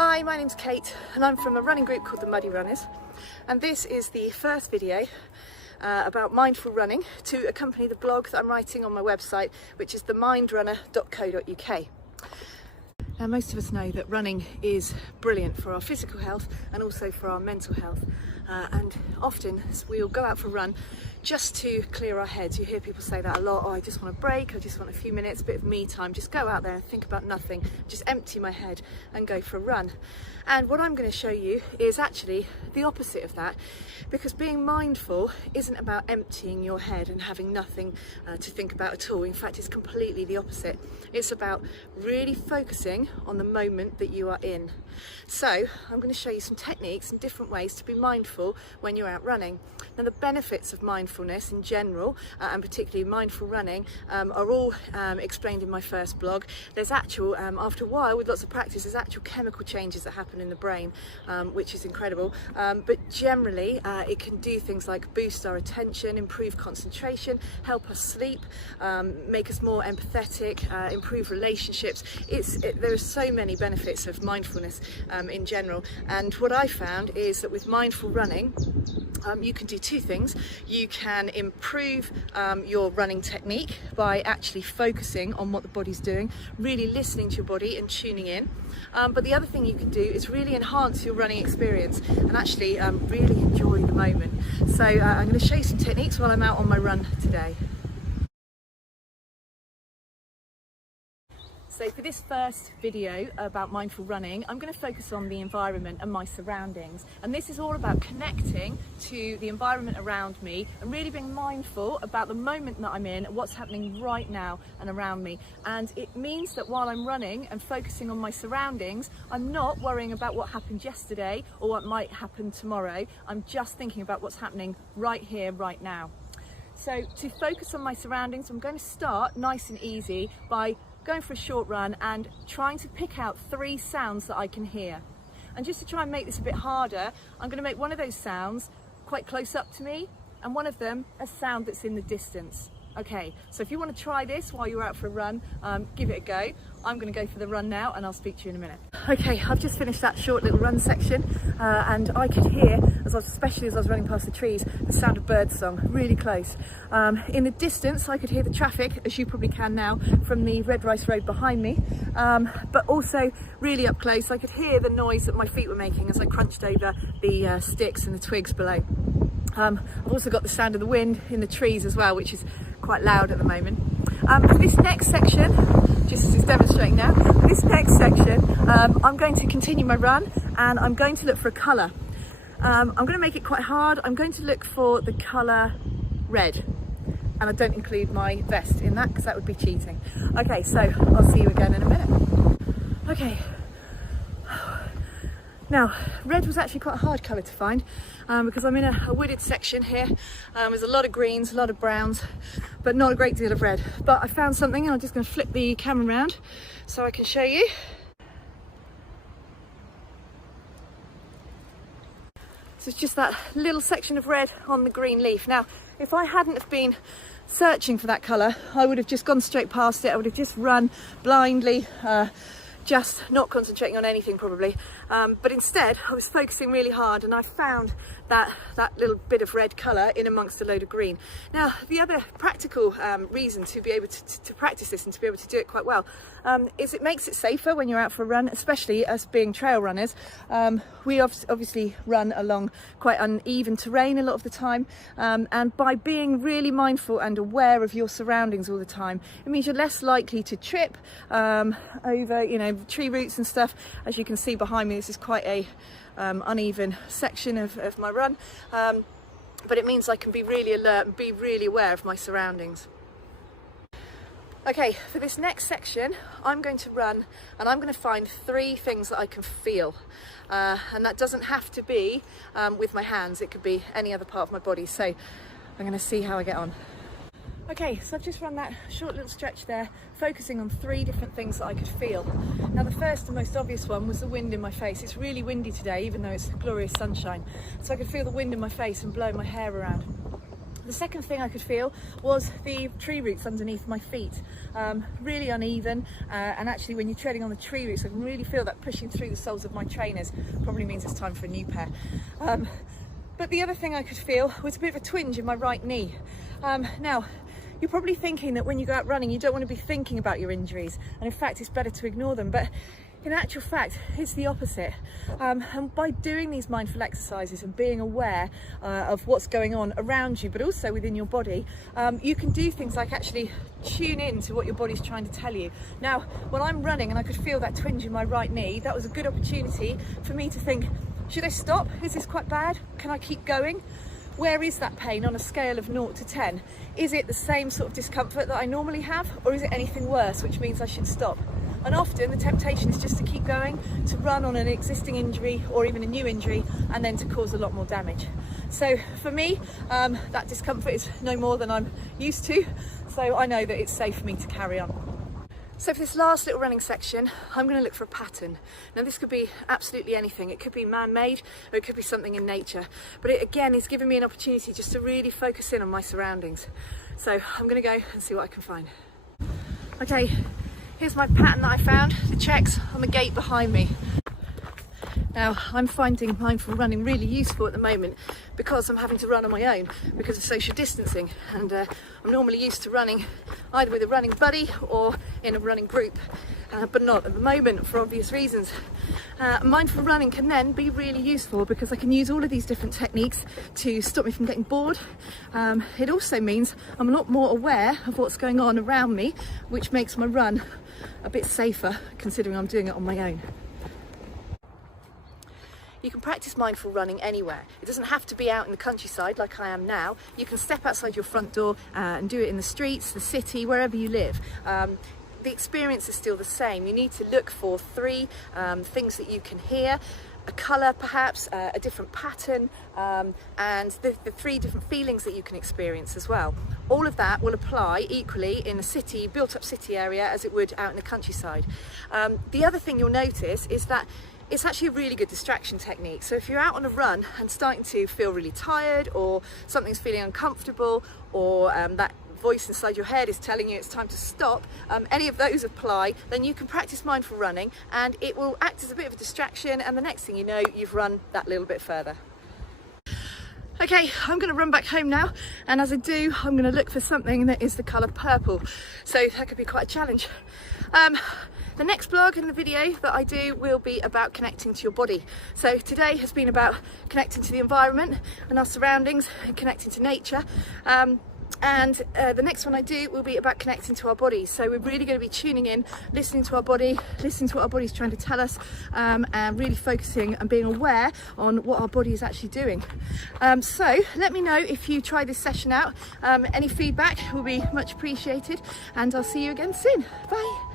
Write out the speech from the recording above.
Hi, my name's Kate and I'm from a running group called the Muddy Runners, and this is the first video about mindful running to accompany the blog that I'm writing on my website, which is themindrunner.co.uk. Now, most of us know that running is brilliant for our physical health and also for our mental health, and often we'll go out for a run just to clear our heads. You hear people say that a lot. Oh, I just want a break, I just want a few minutes, a bit of me time, just go out there and think about nothing, just empty my head and go for a run. And what I'm going to show you is actually the opposite of that, because being mindful isn't about emptying your head and having nothing to think about at all. In fact, it's completely the opposite. It's about really focusing on the moment that you are in. So I'm going to show you some techniques and different ways to be mindful when you're out running. Now, the benefits of mindfulness in general, and particularly mindful running, are all explained in my first blog. There's actual, after a while, with lots of practice, there's actual chemical changes that happen in the brain, which is incredible. But generally, it can do things like boost our attention, improve concentration, help us sleep, make us more empathetic, improve relationships. There are so many benefits of mindfulness in general. And what I found is that with mindful running, you can do two things. You can improve your running technique by actually focusing on what the body's doing, really listening to your body and tuning in. But the other thing you can do is really enhance your running experience and actually really enjoy the moment. So I'm going to show you some techniques while I'm out on my run today. So for this first video about mindful running, I'm going to focus on the environment and my surroundings. And this is all about connecting to the environment around me and really being mindful about the moment that I'm in, what's happening right now and around me. And it means that while I'm running and focusing on my surroundings, I'm not worrying about what happened yesterday or what might happen tomorrow. I'm just thinking about what's happening right here, right now. So to focus on my surroundings, I'm going to start nice and easy by going for a short run and trying to pick out 3 sounds that I can hear. And just to try and make this a bit harder, I'm going to make one of those sounds quite close up to me and one of them a sound that's in the distance. Okay, so if you want to try this while you're out for a run, give it a go. I'm going to go for the run now and I'll speak to you in a minute. Okay, I've just finished that short little run section and I could hear, especially as I was running past the trees, the sound of birdsong really close. In the distance I could hear the traffic, as you probably can now, from the Red Rice Road behind me, but also really up close I could hear the noise that my feet were making as I crunched over the sticks and the twigs below. I've also got the sound of the wind in the trees as well, which is quite loud at the moment. For this next section, just as it's demonstrating now, for this next section, I'm going to continue my run and I'm going to look for a colour. I'm going to make it quite hard. I'm going to look for the colour red. And I don't include my vest in that because that would be cheating. Okay, so I'll see you again in a minute. Okay. Now, red was actually quite a hard colour to find because I'm in a wooded section here. There's a lot of greens, a lot of browns, but not a great deal of red. But I found something and I'm just going to flip the camera around so I can show you. So it's just that little section of red on the green leaf. Now, if I hadn't have been searching for that colour, I would have just gone straight past it. I would have just run blindly, just not concentrating on anything probably, but instead I was focusing really hard and I found that little bit of red colour in amongst a load of green. Now, the other practical reason to be able to practice this and to be able to do it quite well is it makes it safer when you're out for a run, especially us being trail runners. We obviously run along quite uneven terrain a lot of the time, and by being really mindful and aware of your surroundings all the time, it means you're less likely to trip over, tree roots and stuff. As you can see behind me, this is quite a uneven section of my run, but it means I can be really alert and be really aware of my surroundings. Okay, for this next section I'm going to run and I'm going to find 3 things that I can feel, and that doesn't have to be with my hands, it could be any other part of my body, so I'm going to see how I get on. Okay, so I've just run that short little stretch there, focusing on 3 different things that I could feel. Now, the first and most obvious one was the wind in my face. It's really windy today, even though it's glorious sunshine. So I could feel the wind in my face and blowing my hair around. The second thing I could feel was the tree roots underneath my feet, really uneven, and actually when you're treading on the tree roots I can really feel that pushing through the soles of my trainers. Probably means it's time for a new pair. But the other thing I could feel was a bit of a twinge in my right knee. Now, you're probably thinking that when you go out running you don't want to be thinking about your injuries, and in fact it's better to ignore them, but in actual fact it's the opposite. And by doing these mindful exercises and being aware of what's going on around you but also within your body, you can do things like actually tune in to what your body's trying to tell you. Now when I'm running and I could feel that twinge in my right knee, that was a good opportunity for me to think, should I stop? Is this quite bad? Can I keep going? Where is that pain on a scale of 0 to 10? Is it the same sort of discomfort that I normally have, or is it anything worse, which means I should stop? And often the temptation is just to keep going, to run on an existing injury or even a new injury, and then to cause a lot more damage. So for me, that discomfort is no more than I'm used to, so I know that it's safe for me to carry on. So for this last little running section, I'm going to look for a pattern. Now this could be absolutely anything. It could be man-made or it could be something in nature. But it again is giving me an opportunity just to really focus in on my surroundings. So I'm going to go and see what I can find. Okay, here's my pattern that I found, the checks on the gate behind me. Now I'm finding mindful running really useful at the moment because I'm having to run on my own because of social distancing, and I'm normally used to running either with a running buddy or in a running group, but not at the moment for obvious reasons. Mindful running can then be really useful because I can use all of these different techniques to stop me from getting bored. It also means I'm a lot more aware of what's going on around me, which makes my run a bit safer considering I'm doing it on my own. You can practice mindful running anywhere. It doesn't have to be out in the countryside like I am now. You can step outside your front door and do it in the streets, the city, wherever you live. The experience is still the same. You need to look for 3 things that you can hear, a colour perhaps, a different pattern, and the 3 different feelings that you can experience as well. All of that will apply equally in a city, built-up city area as it would out in the countryside. The other thing you'll notice is that it's actually a really good distraction technique. So if you're out on a run and starting to feel really tired, or something's feeling uncomfortable, or that voice inside your head is telling you it's time to stop, any of those apply, then you can practice mindful running and it will act as a bit of a distraction, and the next thing you know you've run that little bit further. Okay, I'm going to run back home now, and as I do I'm going to look for something that is the colour purple, so that could be quite a challenge. The next blog and the video that I do will be about connecting to your body. So today has been about connecting to the environment and our surroundings and connecting to nature. And the next one I do will be about connecting to our bodies. So we're really going to be tuning in, listening to our body, listening to what our body's trying to tell us, and really focusing and being aware on what our body is actually doing. So let me know if you try this session out. Any feedback will be much appreciated, and I'll see you again soon. Bye.